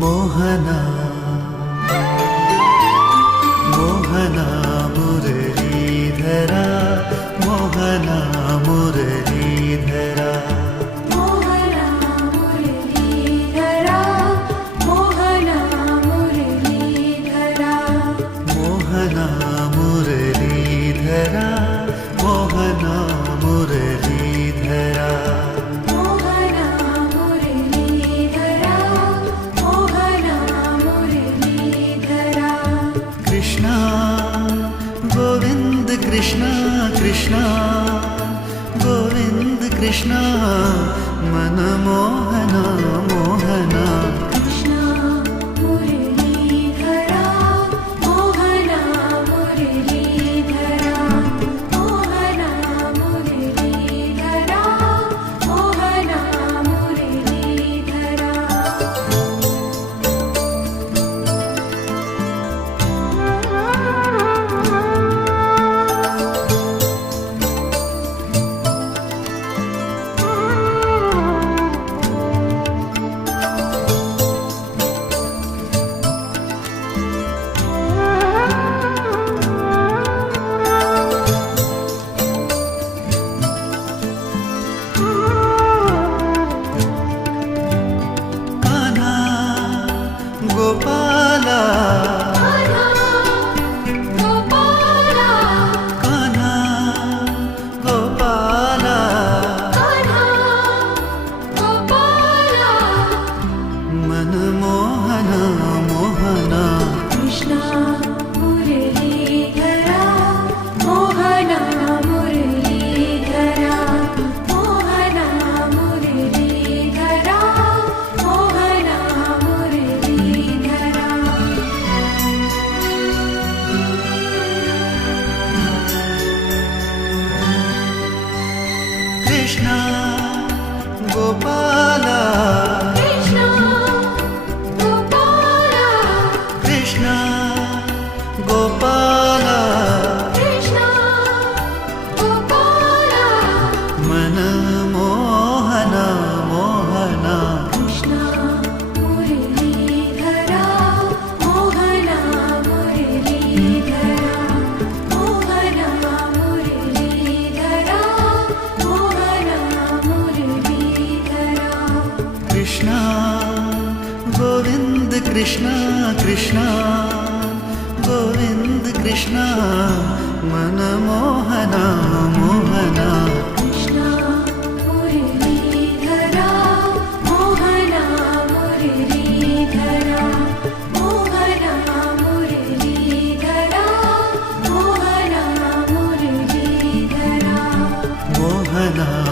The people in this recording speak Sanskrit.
মোহনা মোহনা মোরে कृष्ण कृष्ण गोविन्दकृष्ण मनमोहनामो গোপালা। কৃষ্ণ গোপালা। कृष्ण कृष्ण गोविन्द कृष्ण मनमोहना मोहना। कृष्ण मोहन मोहनोहन